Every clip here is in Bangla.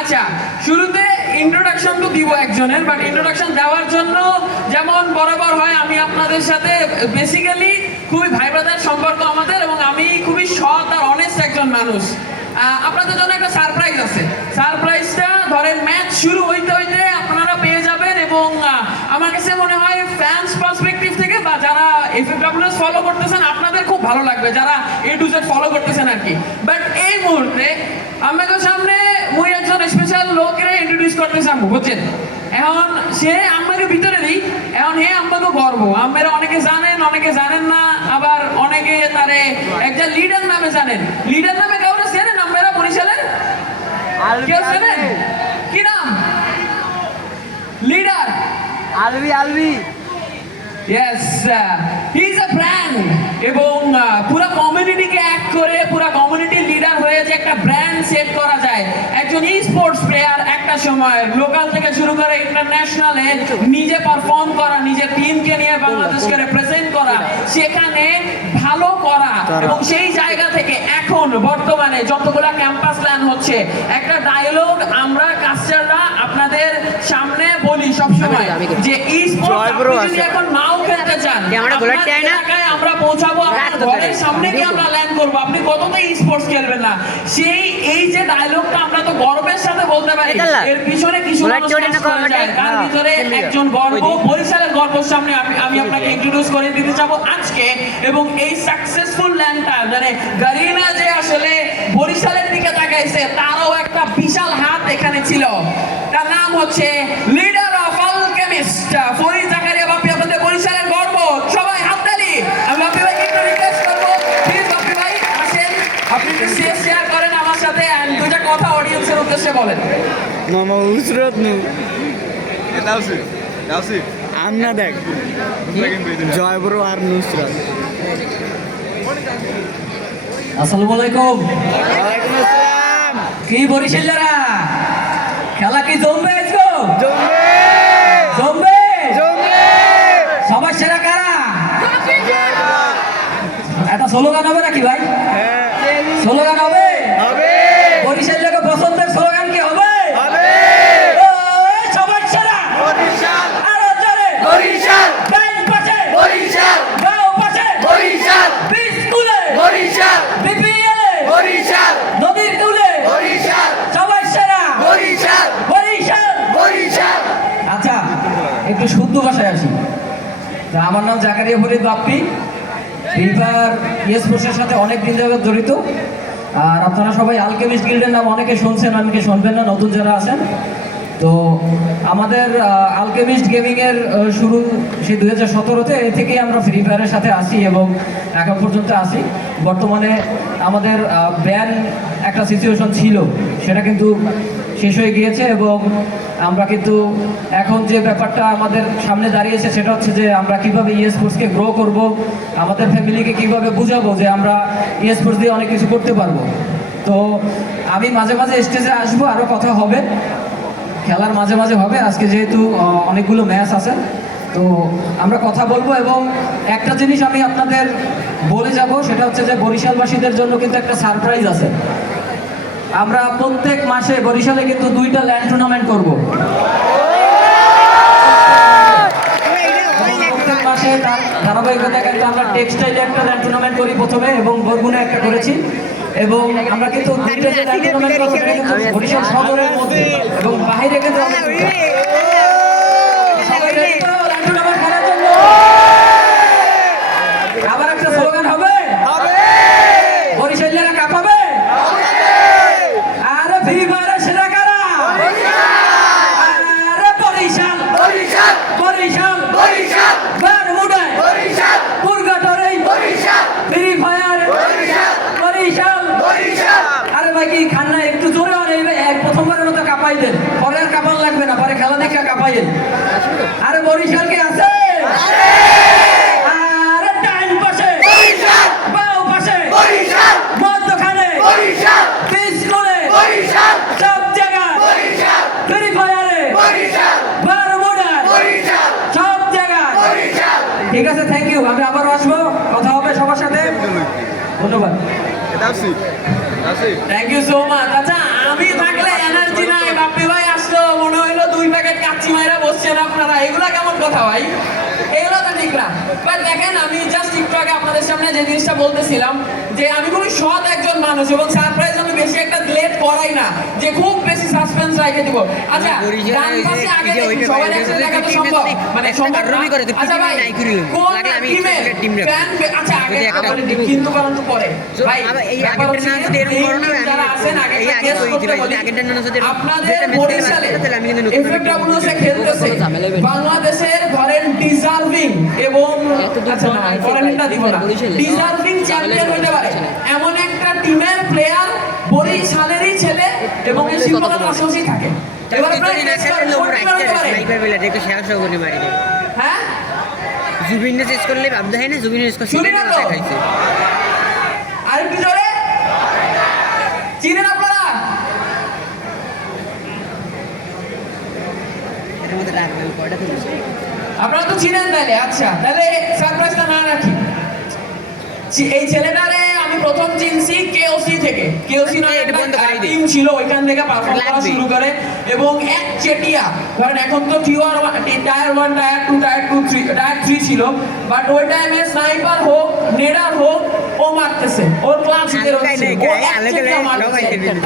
আচ্ছা, শুরুতে ইন্ট্রোডাকশন তো দিব একজনের, বাট ইন্ট্রোডাকশন দেওয়ার জন্য যেমন বরাবর হয়, আমি আপনাদের সাথে বেসিক্যালি খুবই ভাই ব্রাদার সম্পর্ক আমাদের, এবং আমি খুবই সৎ আর অনেস্ট একজন মানুষ। আপনাদের জন্য একটা সারপ্রাইজ আছে। সারপ্রাইজটা ধরেন ম্যাচ শুরু হইতে হইতে আপনারা পেয়ে যাবেন, এবং আমার কাছে মনে হয় ফ্যান্স পার্সপেক্টিভ থেকে বা যারা এফএফডব্লিউএস ফলো করতেছেন আপনাদের খুব ভালো লাগবে, যারা এ টু জেড ফলো করতেছেন আর কি। বাট এই মুহূর্তে আমাদের সামনে মুই একজন স্পেশাল লোকরে ইন্ট্রোডিউস করতে চাবো, বুঝছেন? এখন সে আমাকে ভিতরে দিই, এখন হে আমাকে গর্ব। আমরা অনেকে জানেন, অনেকে জানেন না, আবার অনেকে তারে একটা লিডার নামে জানেন। লিডার নামে কাউরে চেনেন আমরা বরিশালের? কেউ চেনেন? কি নাম? Leader Albi Albi. Yes, he is a brand, এবং পুরো কমিউনিটিকে এক করে পুরো কমিউনিটির লিডার হয়ে যে একটা ব্র্যান্ড সেট করা যায়। একজন ই স্পোর্টস প্লেয়ার, একটা সময় লোকাল থেকে শুরু করে ইন্টারন্যাশনালে নিজে পারফর্ম করা, নিজের টিমকে নিয়ে বাংলাদেশকে রিপ্রেজেন্ট করা, সেখানে ভালো করা, এবং সেই জায়গা থেকে এখন বর্তমানে যতগুলা ক্যাম্পাস প্ল্যান হচ্ছে, একটা ডায়লগ আমরা কাস্টাররা আপনাদের সামনে বলি সবসময় যে ই স্পোর্টস এখন নাও খেলতে চান, এলাকায় আমরা পৌঁছাবো, আপনার ঘরের সামনে গিয়ে আমরা ল্যান্ড করবো, আপনি কতটা ই স্পোর্টস খেলবেন না। সেই এই যে ডায়লগটা আমরা তো গর্বের সাথে বলতে পারি, এর পিছনে কিছু মানুষ কাজ করে যায়, তার ভিতরে একজন গর্ব, বরিশালের গর্বের সামনে আমি আপনাকে ইন্ট্রোডিউস করে দিতে চাবো আজকে। এবং এই সাকসেসফুল ল্যান্ডটা মানে গারিনা যে আসলে বরিশালের দিকে তাকাইছে, তারও একটা বিশাল হাত এখানে ছিল। তার নাম হচ্ছে leader of Alchemist Farid Zakaria Bappi, আপনাদের বরিশালের গর্ব। সবাই হাততালি। আমি বাপ্পি ভাইকে একটু রিকোয়েস্ট করবো, প্লিজ বাপ্পি ভাই আসেন, আপনি একটু শেয়ার করেন আমার সাথে, এন্ড দুইটা কথা অডিয়েন্সের উদ্দেশ্যে বলেন। মামা উসরত নু আমনা দেখ জয় ব্রো আর নুসরত। আসসালামু আলাইকুম। ওয়ালাইকুম আসসালাম। কি বরিশালেরা, খেলা কি জমবে আজকে? জমবে জমবে। সবার সেরা কারা? একটা স্লোগান হবে নাকি ভাই? স্লোগান হবে? হবে। বরিশালের পছন্দের স্লোগান কি হবে? হবে। সবার সেরা বরিশাল। আরো জোরে বরিশাল। ডাইন পাশে বরিশাল। বাও পাশে বরিশাল। বিস্কুলে বরিশাল। বিপিএলে বরিশাল। নদীর কুলে বরিশাল। সবার সেরা বরিশাল। বরিশাল। বরিশাল। আচ্ছা, একটু শুদ্ধ ভাষায় আসি। তা আমার নাম জাকারিয়া ফরিদ বাপ্পি, ফ্রি ফায়ার স্পোর্টসের সাথে অনেক দিন যাবত জড়িত। আর আপনারা সবাই আলকেমিস্ট গিল্ডের নাম অনেকে শুনছেন, অনেকে শুনবেন না, নতুন যারা আছেন। তো আমাদের আলকেমিস্ট গেমিংয়ের শুরু সেই 2017-তে, এ থেকেই আমরা ফ্রি ফায়ারের সাথে আসি এবং এখন পর্যন্ত আসি। বর্তমানে আমাদের ব্যান একটা সিচুয়েশন ছিল, সেটা কিন্তু শেষ হয়ে গিয়েছে, এবং আমরা কিন্তু এখন যে ব্যাপারটা আমাদের সামনে দাঁড়িয়েছে সেটা হচ্ছে যে আমরা কীভাবে স্পোর্টসকে গ্রো করব, আমাদের ফ্যামিলিকে কীভাবে বুঝাবো যে আমরা স্পোর্টস দিয়ে অনেক কিছু করতে পারবো। তো আমি মাঝে মাঝে স্টেজে আসবো, আরও কথা হবে, খেলার মাঝে মাঝে হবে। আজকে যেহেতু অনেকগুলো ম্যাচ আছে, তো আমরা কথা বলবো, এবং একটা জিনিস আমি আপনাদের বলে যাব, সেটা হচ্ছে যে বরিশালবাসীদের জন্য কিন্তু একটা সারপ্রাইজ আছে। আমরা প্রত্যেক মাসে বরিশালে কিন্তু 2টা ল্যান্ড টুর্নামেন্ট করবো। প্রত্যেক মাসে তার ধারাবাহিকতায় কিন্তু আমরা টেক্সটাইলে একটা ল্যান্ড টুর্নামেন্ট করি প্রথমে, এবং বরগুনে একটা করেছি, এবং আমরা কিন্তু 2টা যে ল্যান্ড টুর্নামেন্ট করবো সেটা কিন্তু বরিশাল সদরের মধ্যে, এবং বাইরে কিন্তু আমরা সবাই ready তো ল্যান্ড টুর্নামেন্ট খেলার জন্য? আবার একটা স্লোগান হবে, বরিশালেরা কাঁপাবে। আরে ফ্রি ফায়ারের সেরা কারা? আরে বরিশাল। বরিশাল। বরিশাল। বরিশাল। বারমুডায় বরিশাল। পুরগাটরে বরিশাল। Free fire Barishal. বরিশাল। বরিশাল। আরে ভাই কি খান্না একটু জোরে প্রথমবারের মতো কাঁপাই দেন, পরে আর কাঁপান লাগবে না, পরে খেলা দেখে কাঁপাই দেন। আরে বরিশাল কে আছে? আরে ডাইন পাশে বরিশাল। বাও পাশে বরিশাল। মধ্যখানে বরিশাল। পিছনে বরিশাল। সব জায়গায় বরিশাল। ফ্রি ফায়ারে বরিশাল। বারমুডায় বরিশাল। সব জায়গায়। বরিশাল। ঠিক আছে, থ্যাংক ইউ। আমি আবারও আসবো, কথা হবে সবার সাথে। ধন্যবাদ। Thank you so much. আচ্ছা আমি থাকলে এনার্জি নাই, বাপ্পি ভাই আসলো মনে হইলো 2 প্যাকেট কাচ্চি মাইরা বসছেন আপনারা, এগুলা কেমন কথা ভাই? এগুলো তো ঠিক না। বাট দেখেন আমি জাস্ট একটু আগে আপনাদের সামনে যে জিনিসটা বলতেছিলাম যে আমি খুবই সৎ একজন মানুষ এবং সারপ্রাইজ আমি বেশি একটা লেট করাই না, যে খুব বেশি সাসপেন্স রেখে দিব। আচ্ছা ডান পাশে আগে দেখি সবাই একসাথে দেখা তো সম্ভব, মানে সম্ভব না। আচ্ছা ভাই কোন টিমে ফ্যান, আচ্ছা আগে আপনি কিন্তু কারণ তো পরে ভাই ব্যাপার হচ্ছে যারা আছেন আগে গেস করতে বলি আপনাদের বরিশালে এফএফডব্লিউ এ খেলতেছে বাংলাদেশের ধরেন ডিজার্ভিং এবং আচ্ছা না ফরেনটা দিব না, ডিজার্ভিং চ্যাম্পিয়ন হতে পারে এমন একটা টিমের প্লেয়ার বরিশালেরই ছেলে এবং এই শিল্পকলার আশেপাশেই থাকে। এবার আপনারা গেস করেন কোন টিমের হতে পারে? হ্যাঁ জুবিনে চেস করলে ভাবতে হয় না, জুবিনে চেস করলে শুনি না তো আরেকটু জোরে চিনেন আপনারা? আপনারা তো চিনেন তাহলে। আচ্ছা তাহলে সারপ্রাইজটা না রাখি, এই ছেলেটারে আমি প্রথম চিনছি কেওসি থেকে। কেওসি নামে একটা টিম ছিল, ওইখান থেকে পারফর্ম করা শুরু করে এবং এক চেটিয়া ধরেন এখন তো টায়ার 1 টায়ার 2 টায়ার 2 টায়ার 3 ছিল, বাট ওই টাইমে স্নাইপার হোক নেডার হোক ও মারতেছে, ওর ক্লাস বের হচ্ছে,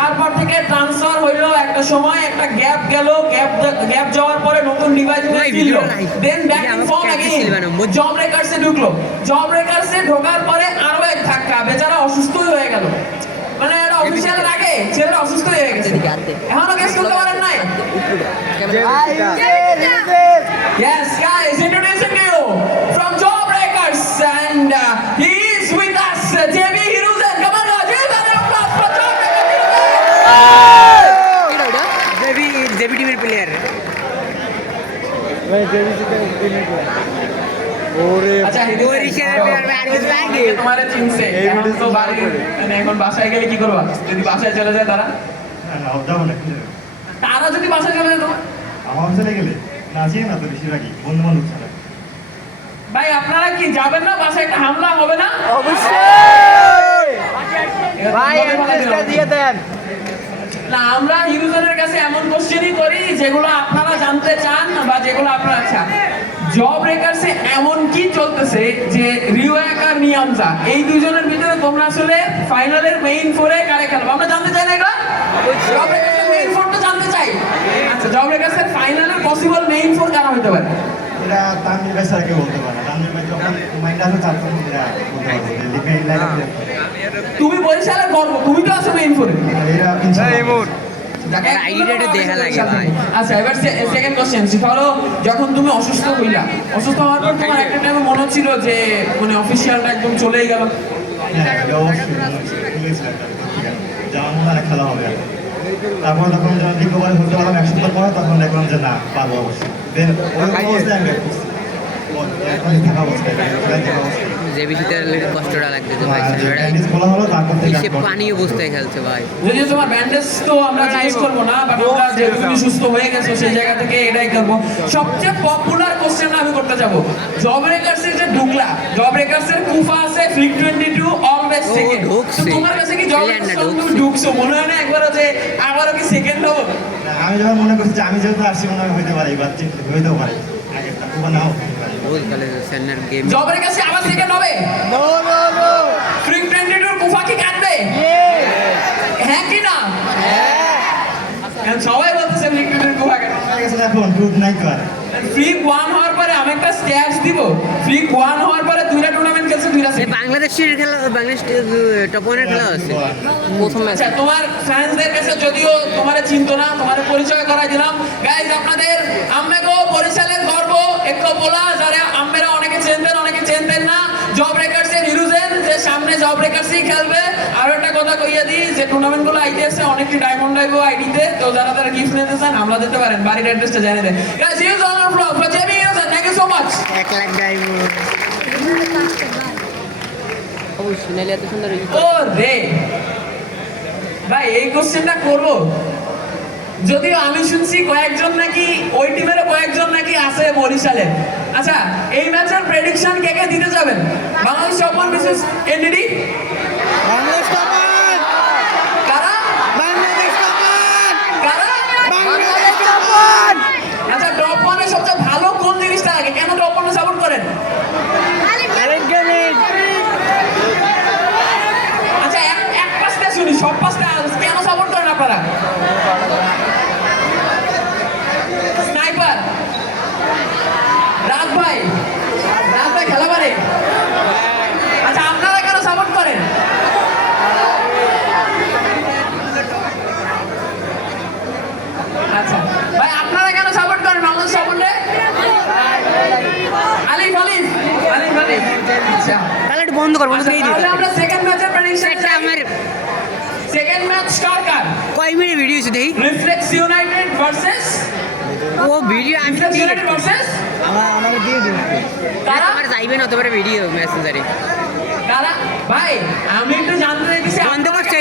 তারপর থেকে ট্রান্সফার হইলো, একটা সময় একটা গ্যাপ গেল, গ্যাপ যাওয়ার পরে নতুন ডিভাইস ছিল, then back in form again job রেকার্সে ঢুকলো, জব রেকার্সে ঢোকার পরে আরো এক ধাক্কা, বেচারা অসুস্থ হয়ে গেল, মানে এটা অফিশিয়ালের আগে ছেলেটা অসুস্থ হয়ে গেছে, এখনো গেস করতে পারেন নাই? Yes guys, introducing you from Job Breakers and he is with us, JB Hiruzen. Come on guys, give an applause for Job Breakers. JB টিমের প্লেয়ার আচ্ছা তোমারে চিনছে এখন তো বাড়ি, মানে এখন বাসায় গেলে কি করবা যদি বাসায় চলে যায় তারা? তারা যদি বাসায় চলে যায় তোমার আমার চলে গেলে নাচিয়ে না তো বেশিরভাগই বন্ধু বান্ধব ছাড়া। ভাই আপনারা কি যাবেন না? বাসায় একটা হামলা হবে না? ভাই অ্যাড্রেসটা দিয়ে দেন। না আমরা ইউজারের কাছে এমন কোশ্চেনই করি যেগুলো আপনারা জানতে চান বা যেগুলো আপনারা চান। জব রেকার্সে এমন কি চলতেছে যে রিওয়াক আর নিয়ামজা এই দুইজনের ভিতরে তোমরা আসলে ফাইনালের মেইন ফোরে কারে খেলবো আমরা জানতে চাই না? এগুলো জব রেকার্সের মেইন ফোর তো জানতে চাই। আচ্ছা জব রেকার্সের ফাইনালের পসিবল মেইন ফোর কারা হতে পারে? এটা তানভীর ভাই স্যারকে বলতে পারে। তানভীর ভাই যখন মাইন্ড আসে তার তখন এরা বলতে পারবে যে লিখে এই লাইনে তুমি বরিশালের গর্ব, তুমি তো আছো মেইন ফোরে। এরা ইনশাআল্লাহ আইডিটা দেখা লাগে ভাই। আচ্ছা এবার সেকেন্ড কোশ্চেন, ধরো যখন তুমি অসুস্থ হইলা, অসুস্থ হওয়ার পর তোমার একটা টাইমে মনে হচ্ছিল যে মানে অফিসিয়ালটা একদম চলেই গেল? হ্যাঁ এটা অবশ্যই ঠিক আছে, যেমন মনে হয় খেলা হবে। তারপর তখন যখন রিকভারি হতে পারলাম 1 সপ্তাহ পর, তখন দেখলাম যে না পারবো অবশ্যই। দেন ওই অবস্থায় আমি এখন থাকা অবস্থায় জেবি শীতের কষ্টটা লাগতেছে ভাই, ব্যান্ডেজ খোলা হলো, তারপর থেকে সে পানি অবস্থায় খেলছে ভাই। যদিও তোমার ব্যান্ডেজ তো আমরা জিজ্ঞেস করবো না, বাট আমরা যে তুমি সুস্থ হয়ে গেছো সেই জায়গা থেকে এটাই করবো। সবচেয়ে পপুলার কোশ্চেন আমি করতে যাবো, জব রেকার্সের যে ঢুকলা, জব রেকার্সের কুফা আছে ফ্লিক 22 অলওয়েজ সেকেন্ড, তো তোমার কাছে কি জব রেকার্স তুমি ঢুকছো মনে হয় না একবারও যে আবারও কি সেকেন্ড হবো? আমি যখন মনে করছি যে আমি যেহেতু আসছি মনে হয় হইতে পারে, এবার হইতেও পারে, আগেরটা কুবা নাও হতে পারে। ওই কালে সেন্নার গেম জব রেকার্সে আবার সেকেন্ড হবে? ফ্লিক 22 কুফা কি কাটবে? হ্যাঁ কি না? হ্যাঁ সবাই বলতেছে ফ্লিক 22 কুফা কাটবে। এখন টুট নাই তো আর ফ্লিক 1 হওয়ার পরে আমি একটা স্ট্যাটস দিব, ফ্লিক 1 হওয়ার পরে দুইটা টুর্নামেন্ট খেলছে, দুইটা বাংলাদেশের খেলা, বাংলাদেশ টপ 1 এর খেলা আছে প্রথম ম্যাচ। আচ্ছা তোমার ফ্যান্সদের কাছে যদিও তোমারে চিনতো না, তোমারে পরিচয় করাই দিলাম। গাইজ আপনাদের আম্মেগো বরিশালের গর্ব একটু বলা, যারা আম্মেরা অনেকে চেনতেন অনেকে চেনতেন না, জব রেকার্সের হিরোজেন যে সামনে জব রেকার্সই খেলবে। আর একটা কথা কইয়া দিই যে টুর্নামেন্টগুলো আইতে আছে অনেকটি ডায়মন্ড আইবো আইডিতে, তো যারা তারা গিফট নিতে চান আমরা দিতে পারেন, বাড়ির অ্যাড্রেসটা জানিয়ে দেন। Guys huge honour for JB Herozen, thank you so much. 1 lakh diamond অবশ্যই নালে এত সুন্দর ও রে ভাই এই কোশ্চেনটা করবো, যদিও আমি শুনছি কয়েকজন নাকি ওই টিমের কয়েকজন নাকি আছে বরিশালের। আচ্ছা এই ম্যাচের প্রেডিকশন কে কে দিতে যাবেন? Bangladesh top 1 versus NDD. Bangladesh top 1 one. আচ্ছা ড্রপ ওয়ানের সবচেয়ে ভালো কোন জিনিসটা লাগে, কেন ড্রপ ওয়ানে সাপোর্ট করেন? আচ্ছা এক পাঁচটা শুনি, সব পাঁচটা কেন সাপোর্ট করেন আপনারা? স্নাইপার রাত ভাই খেলা পারে। আচ্ছা আপনারা কেন সাপোর্ট করেন? আচ্ছা ভাই আপনারা কেন সাপোর্ট করেন বাংলাদেশ সাপোর্টে? আলিফ আচ্ছা তাহলে একটু বন্ধ কর, বন্ধ করে তাহলে দিই। আমরা সেকেন্ড ম্যাচের প্রেডিকশন এটা আমার সেকেন্ড ম্যাচ স্টার্ট কার? কয় মিনিট ভিডিও হয়েছে দেখি। রিফ্লেক্স ইউনাইটেড ভার্সেস ও ভিডিও আমি রিফ্লেক্স ইউনাইটেড ভার্সেস আমার দিয়ে দিন। কারা তোমার যাইবে না, তোমার ভিডিও মেসেঞ্জারে কারা? ভাই আমি একটু জানতে চাইছি বন্ধ করছে।